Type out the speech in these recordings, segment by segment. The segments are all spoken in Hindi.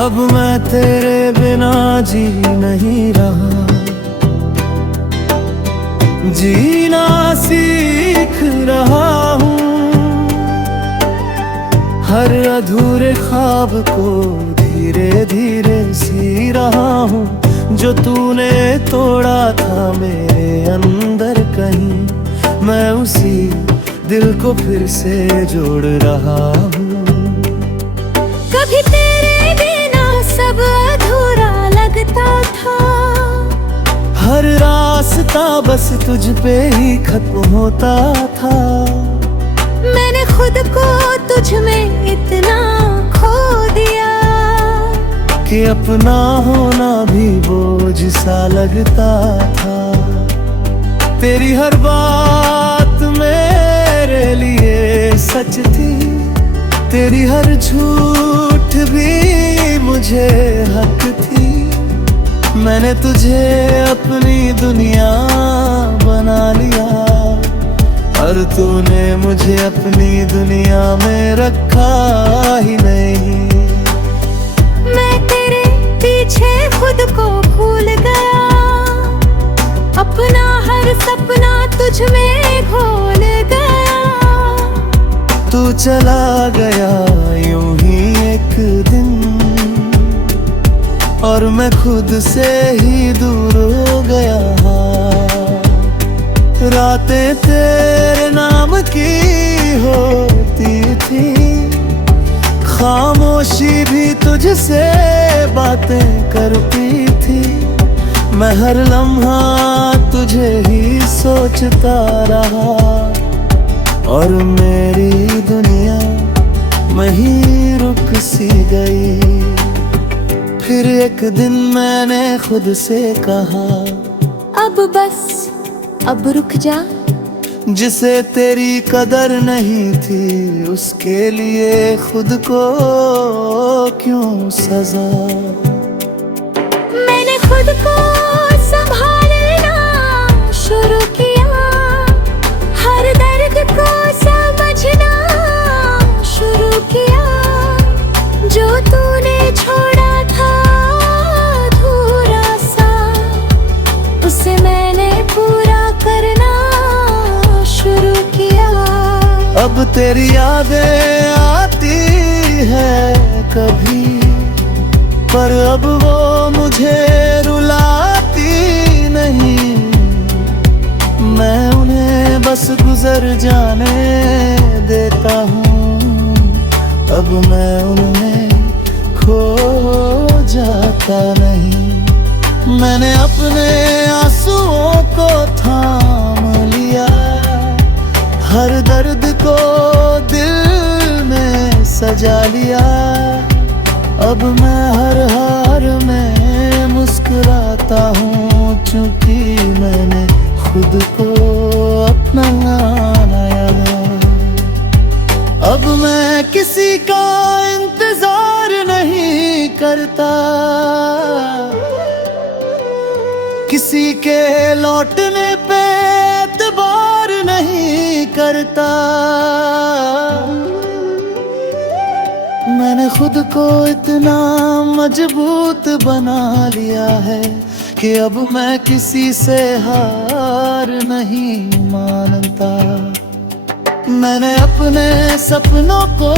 अब मैं तेरे बिना जी नहीं रहा, जीना सीख रहा हूँ। हर अधूरे ख्वाब को धीरे धीरे सी रहा हूँ। जो तूने तोड़ा था मेरे अंदर कहीं, मैं उसी दिल को फिर से जोड़ रहा हूँ। कभी तेरे बिना सब अधूरा लगता था, हर रास्ता बस तुझ पे ही खत्म होता था। मैंने खुद को तुझ में इतना खो दिया कि अपना होना भी बोझ सा लगता था। तेरी हर बात मेरे लिए सच थी, तेरी हर झूठ भी मुझे हक थी। मैंने तुझे अपनी दुनिया बना लिया, और तूने मुझे अपनी दुनिया में रखा ही नहीं। मैं तेरे पीछे खुद को भूल गया, अपना हर सपना तुझ में घोल गया। तू चला गया यूं ही एक दिन, और मैं खुद से ही दूर हो गया। रातें तेरे नाम की होती थी, खामोशी भी तुझसे बातें करती थी। मैं हर लम्हा तुझे ही सोचता रहा, और मेरी दुनिया वहीं रुक सी गई। फिर एक दिन मैंने खुद से कहा, अब बस, अब रुक जा। जिसे तेरी कदर नहीं थी, उसके लिए खुद को क्यों सजा। मैंने खुद को संभालना शुरू किया, हर दर्द को समझना शुरू किया। जो तूने छोड़ा था अधूरा सा, उसे मैंने पूरा करना शुरू किया। अब तेरी यादें आती है कभी, पर अब वो मुझे रुलाती नहीं। मैं उन्हें बस गुजर जाने देता हूँ, अब मैं उनमें खो जाता नहीं। मैंने अपने आंसुओं को थाम लिया, हर दर्द को दिल में सजा लिया। अब मैं हर हार में मुस्कुराता हूँ, चूंकि मैंने खुद को अपनाया है। अब मैं किसी का इंतजार नहीं करता, किसी के लौटने पे एतबार नहीं करता। मैंने खुद को इतना मजबूत बना लिया है कि अब मैं किसी से हार नहीं मानता। मैंने अपने सपनों को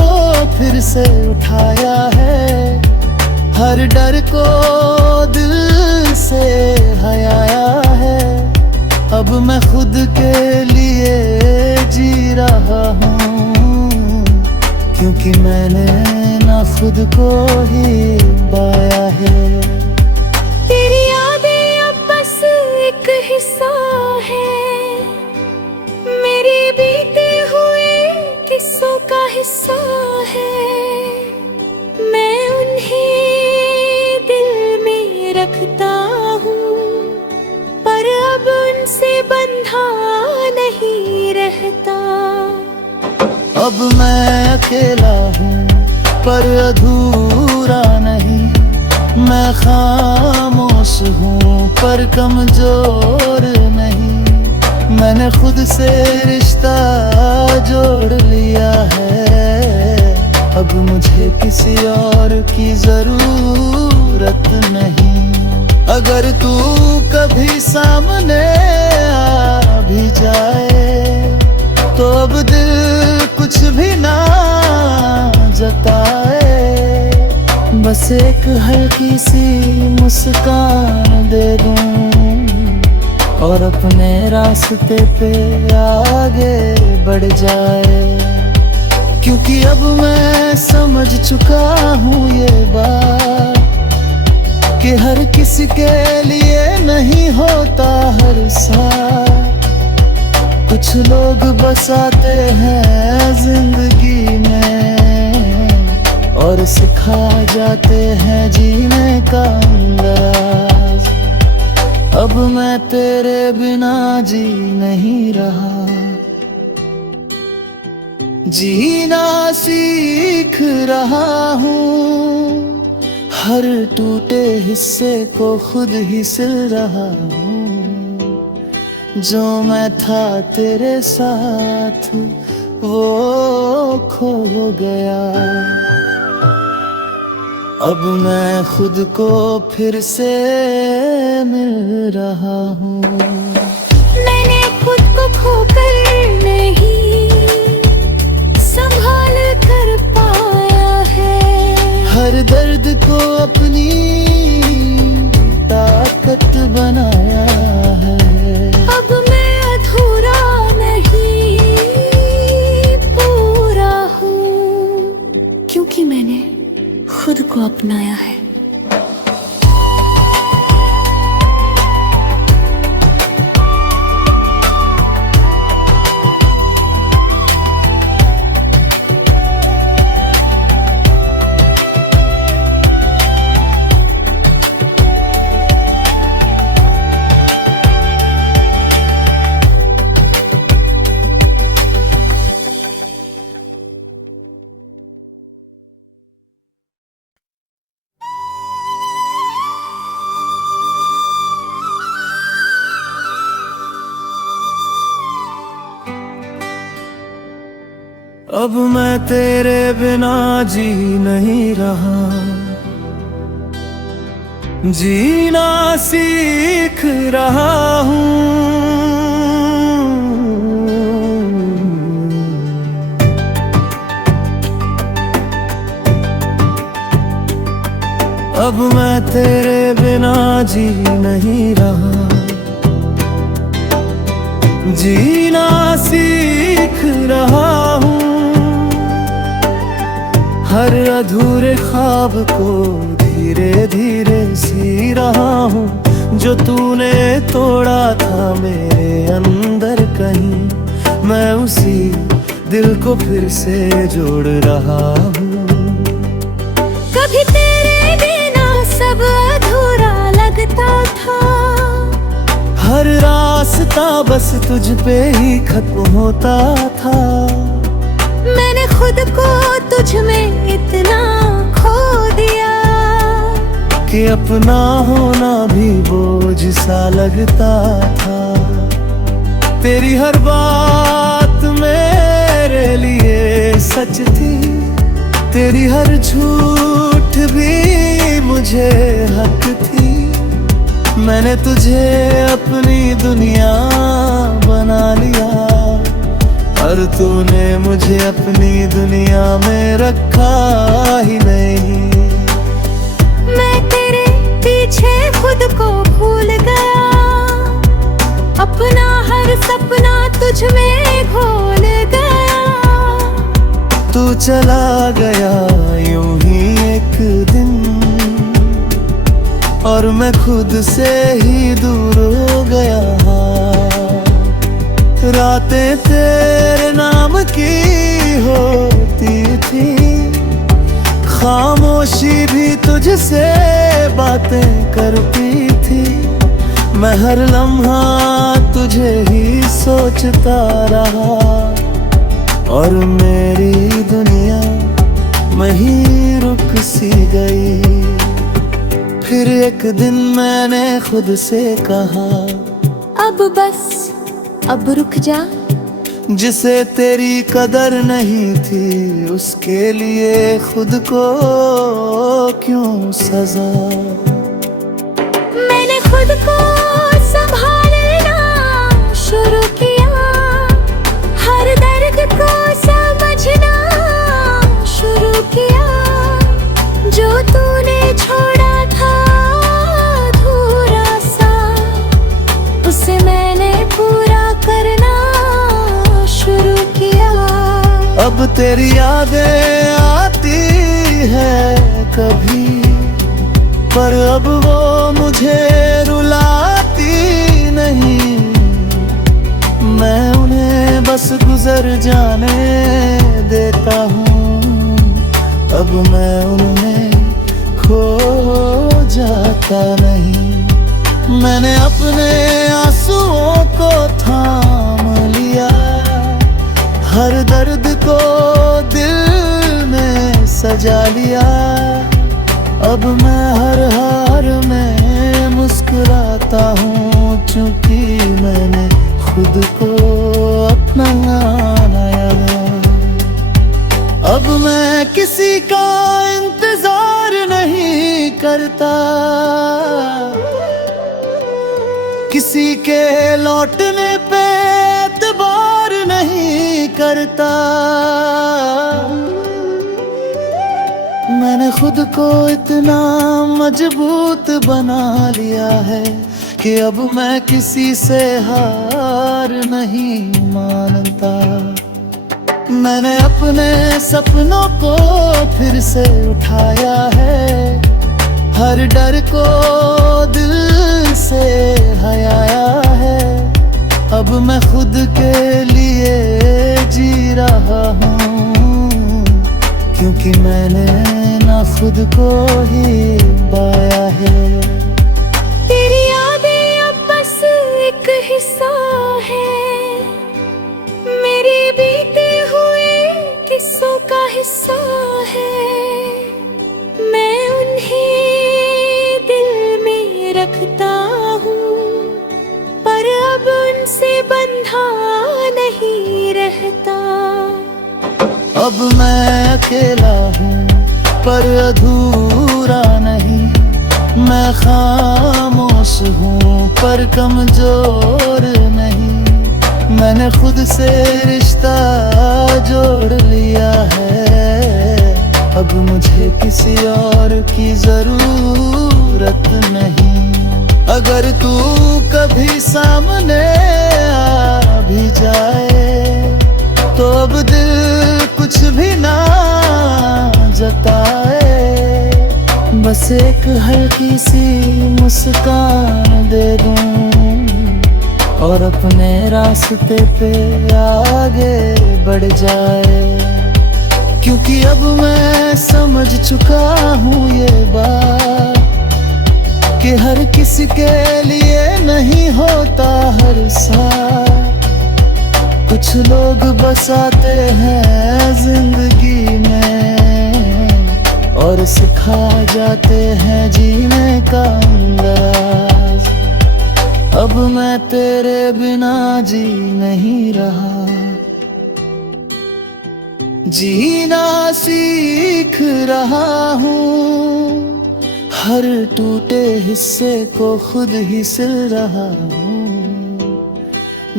फिर से उठाया है, हर डर को दिल से हटाया है। अब मैं खुद के लिए जी रहा हूँ, क्योंकि मैंने ना खुद को ही पाया है। तेरी यादें अब बस एक हिस्सा है, मेरे बीते हुए किस्सों का हिस्सा है। मैं उन्हें दिल में रखता हूँ, पर अब उनसे बंधा नहीं रहता। अब मैं अकेला हूँ पर अधूरा नहीं, मैं खामोश हूँ पर कमजोर नहीं। मैंने खुद से रिश्ता जोड़ लिया है, अब मुझे किसी और की जरूरत नहीं। अगर तू कभी सामने आ भी जाए तो अब दिल कुछ भी ना जताए। बस एक हल्की सी मुस्कान दे दूं और अपने रास्ते पे आगे बढ़ जाए। क्योंकि अब मैं समझ चुका हूँ ये बात कि हर किसी के लिए नहीं होता हर साथ। कुछ लोग बसाते हैं जिंदगी में और सिखा जाते हैं जीने का अंदाज। अब मैं तेरे बिना जी नहीं रहा, जीना सीख रहा हूँ। हर टूटे हिस्से को खुद ही सिल रहा हूँ। जो मैं था तेरे साथ वो खो गया। अब मैं खुद को फिर से मिल रहा हूँ। मैंने खुद को खोकर नहीं संभाल कर पाया है। हर दर्द को अपनी ताकत बनाया है। अब मैं अधूरा नहीं पूरा हूँ, क्योंकि मैंने खुद को अपनाया है। अब मैं तेरे बिना जी नहीं रहा, जीना सीख रहा हूँ। अब मैं तेरे बिना जी नहीं रहा, जीना सीख रहा हूँ। हर अधूरे ख्वाब को धीरे धीरे सी रहा हूँ। जो तूने तोड़ा था मेरे अंदर कहीं, मैं उसी दिल को फिर से जोड़ रहा हूँ। कभी तेरे बिना सब अधूरा लगता था। हर रास्ता बस तुझ पे ही खत्म होता था। मैंने खुद को तुझ में इतना खो दिया कि अपना होना भी बोझ सा लगता था। तेरी हर बात मेरे लिए सच थी, तेरी हर झूठ भी मुझे हक थी। मैंने तुझे अपनी दुनिया बना लिया और तूने मुझे अपनी दुनिया में रखा ही नहीं। मैं तेरे पीछे खुद को भूल गया, अपना हर सपना तुझ में घोल गया। तू चला गया यूं ही एक दिन और मैं खुद से ही दूर हो गया। रातें तेरे नाम की होती थी, खामोशी भी तुझसे बातें करती थी। मैं हर लम्हा तुझे ही सोचता रहा और मेरी दुनिया वहीं रुक सी गई। फिर एक दिन मैंने खुद से कहा, अब बस, अब रुक जा। जिसे तेरी कदर नहीं थी, उसके लिए खुद को क्यों सजा। मैंने खुद को संभालना शुरू किया, हर दर्द को समझना शुरू किया। जो तूने छोड़ा था अधूरा सा, उसे मैंने पूरा करना शुरू किया। अब तेरी यादें आती है कभी, पर अब वो मुझे रुलाती नहीं। मैं उन्हें बस गुजर जाने देता हूँ, अब मैं उनमें खो जाता नहीं। मैंने अपने आंसुओं को थाम लिया, हर दर्द को दिल में सजा लिया। अब मैं हर हार में मुस्कुराता हूँ, क्योंकि मैंने खुद को अपना नया। अब मैं किसी का इंतजार नहीं करता, किसी के लौटने पे एतबार नहीं करता। मैंने खुद को इतना मजबूत बना लिया है कि अब मैं किसी से हार नहीं मानता। मैंने अपने सपनों को फिर से उठाया है, हर डर को दिल से हटाया है। अब मैं खुद के लिए जी रहा हूँ, क्योंकि मैंने ना खुद को ही पाया है। तेरी यादें अब बस एक हिस्सा है, मेरे बीते हुए किस्सों का हिस्सा है। मैं उन्हें दिल में रखता हूँ, पर अब उनसे बंधा नहीं रहता। अब मैं अकेला हूँ पर अधूरा नहीं, मैं खामोश हूँ पर कमजोर नहीं। मैंने खुद से रिश्ता जोड़ लिया है, अब मुझे किसी और की जरूरत नहीं। अगर तू कभी सामने आ भी जाए, तो अब दिल कुछ भी ना जताए। बस एक हल्की सी मुस्कान दे दूं और अपने रास्ते पे आगे बढ़ जाए। क्योंकि अब मैं समझ चुका हूँ ये बात कि हर किसी के लिए नहीं होता हर साथ। कुछ लोग बसाते हैं जिंदगी में और सिखा जाते हैं जीने का अंदाज। अब मैं तेरे बिना जी नहीं रहा, जीना सीख रहा हूँ। हर टूटे हिस्से को खुद ही सिल रहा हूँ।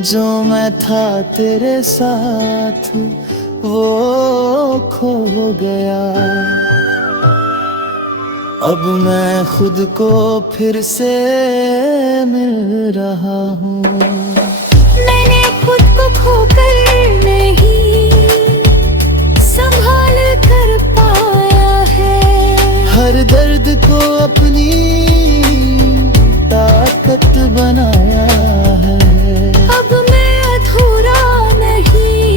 जो मैं था तेरे साथ वो खो गया, अब मैं खुद को फिर से मिल रहा हूँ। मैंने खुद को खोकर नहीं संभाल कर पाया है, हर दर्द को अपनी ताकत बनाया है। अब मैं अधूरा नहीं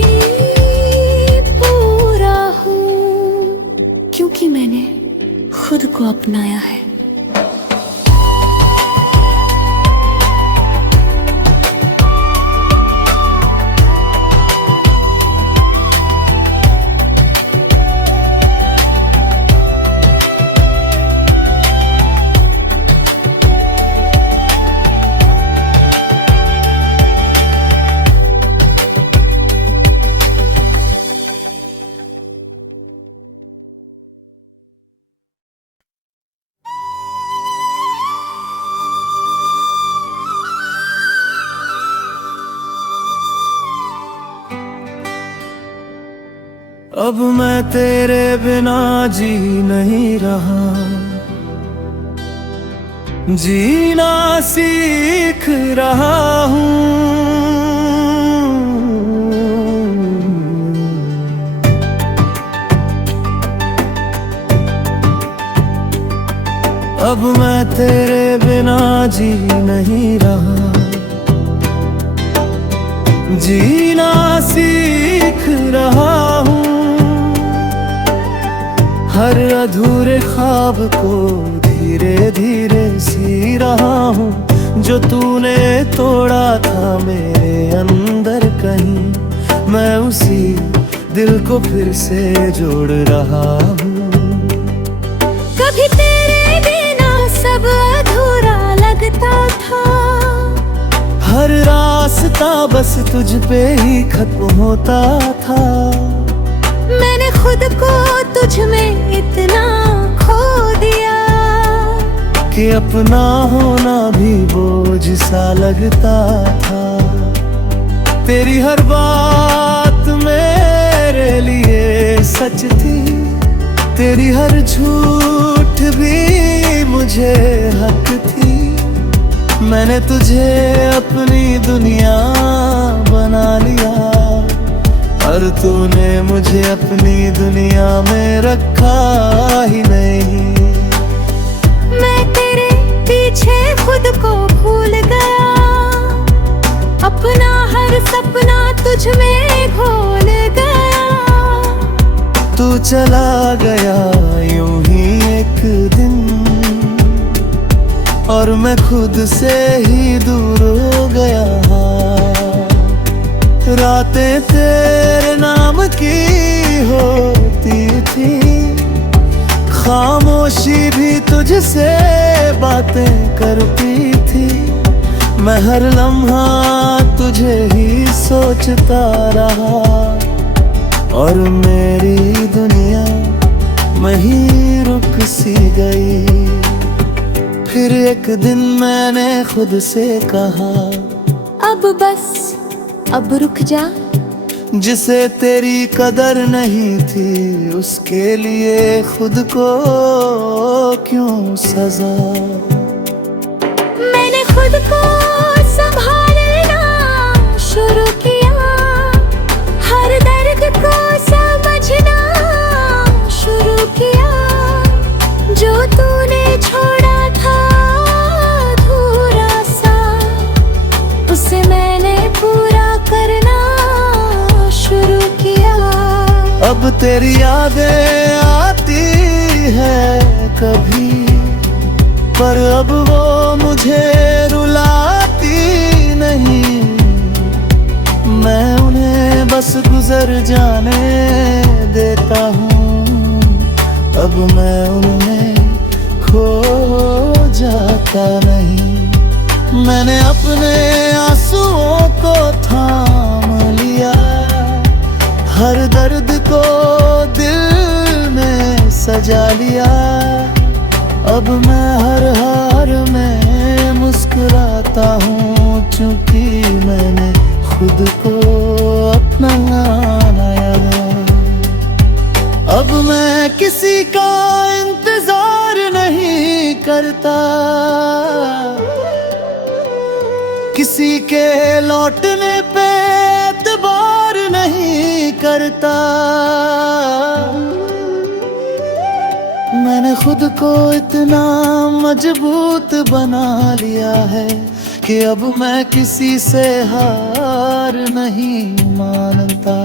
पूरा हूँ, क्योंकि मैंने खुद को अपनाया है। अब मैं तेरे बिना जी नहीं रहा, जीना सीख रहा हूँ। अब मैं तेरे बिना जी नहीं रहा, जीना सीख रहा हूँ। हर अधूरे ख्वाब को धीरे धीरे सी रहा हूँ, जो तूने तोड़ा था मेरे अंदर कहीं, मैं उसी दिल को फिर से जोड़ रहा हूँ। कभी तेरे बिना सब अधूरा लगता था, हर रास्ता बस तुझ पे ही खत्म होता था। मैंने खुद को तुझ में इतना खो दिया कि अपना होना भी बोझ सा लगता था। तेरी हर बात मेरे लिए सच थी, तेरी हर झूठ भी मुझे हक थी। मैंने तुझे अपनी दुनिया बना लिया, और तूने मुझे अपनी दुनिया में रखा ही नहीं। मैं तेरे पीछे खुद को भूल गया, अपना हर सपना तुझ में घोल गया। तू चला गया यूं ही एक दिन, और मैं खुद से ही दूर हो गया। रातें तेरे नाम की होती थी, खामोशी भी तुझसे बातें करती थी। मैं हर लम्हा तुझे ही सोचता रहा, और मेरी दुनिया वहीं रुक सी गई। फिर एक दिन मैंने खुद से कहा, अब बस, अब रुक जा। जिसे तेरी कदर नहीं थी, उसके लिए खुद को क्यों सजा। मैंने खुद को संभालना शुरू किया, हर दर्द को समझना शुरू किया। जो तूने छोड़ा था अधूरा सा, उसे मैंने पूरा करना शुरू किया। अब तेरी यादें आती है कभी, पर अब वो मुझे रुलाती नहीं। मैं उन्हें बस गुजर जाने देता हूँ, अब मैं उनमें खो जाता नहीं। मैंने अपने आंसुओं को थाम लिया, हर दर्द को दिल में सजा लिया। अब मैं हर हार में मुस्कुराता हूँ, क्योंकि मैंने खुद को अपनाया है। अब मैं किसी का इंतजार नहीं करता, किसी के लौटने पे एतबार नहीं करता। मैंने खुद को इतना मजबूत बना लिया है कि अब मैं किसी से हार नहीं मानता।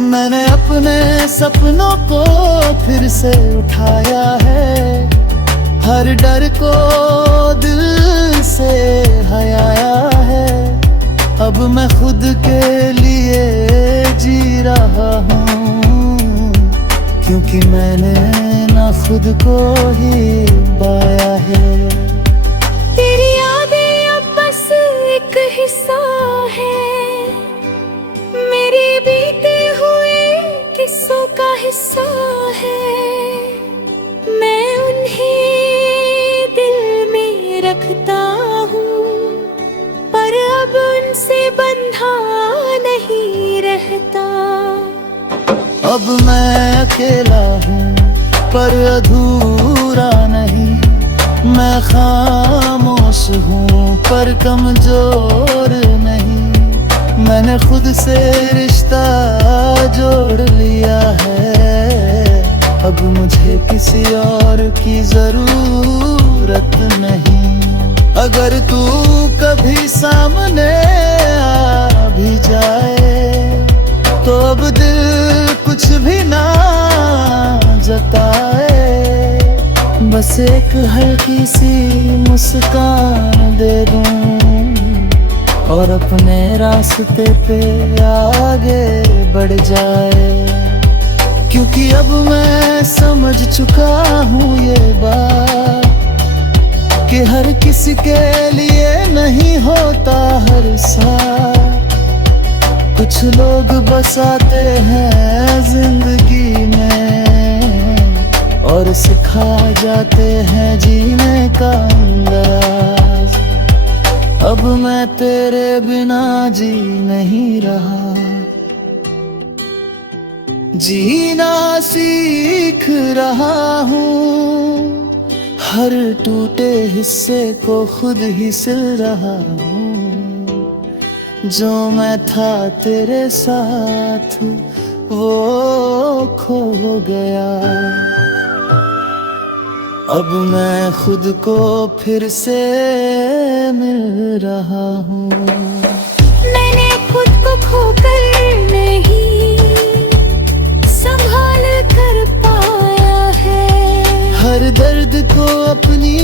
मैंने अपने सपनों को फिर से उठाया है, हर डर को दिल से हटाया है। अब मैं खुद के लिए जी रहा हूँ, क्योंकि मैंने ना खुद को ही पाया है। तेरी यादें अब बस एक हिस्सा है, मेरे बीते हुए किस्सों का हिस्सा है। मैं उन्हें दिल में रखता हूँ, पर अब उनसे बंधा नहीं रहता। अब मैं अकेला हूँ पर अधूरा नहीं, मैं खामोश हूँ पर कमजोर नहीं। मैंने खुद से रिश्ता जोड़ लिया है, अब मुझे किसी और की जरूरत नहीं। अगर तू कभी सामने आ भी जाए तो अब दिल कुछ भी ना जताए, बस एक हल्की सी मुस्कान दे दूं और अपने रास्ते पे आगे बढ़ जाए। क्योंकि अब मैं समझ चुका हूँ ये बात कि हर किसी के लिए नहीं होता हर साथ। कुछ लोग बसाते हैं जिंदगी में और सिखा जाते हैं जीने का अंदाज। अब मैं तेरे बिना जी नहीं रहा, जीना सीख रहा हूँ, हर टूटे हिस्से को खुद ही सिल रहा हूँ। जो मैं था तेरे साथ वो खो गया, अब मैं खुद को फिर से मिल रहा हूँ। मैंने खुद को खोकर नहीं संभाल कर पाया है, हर दर्द को अपनी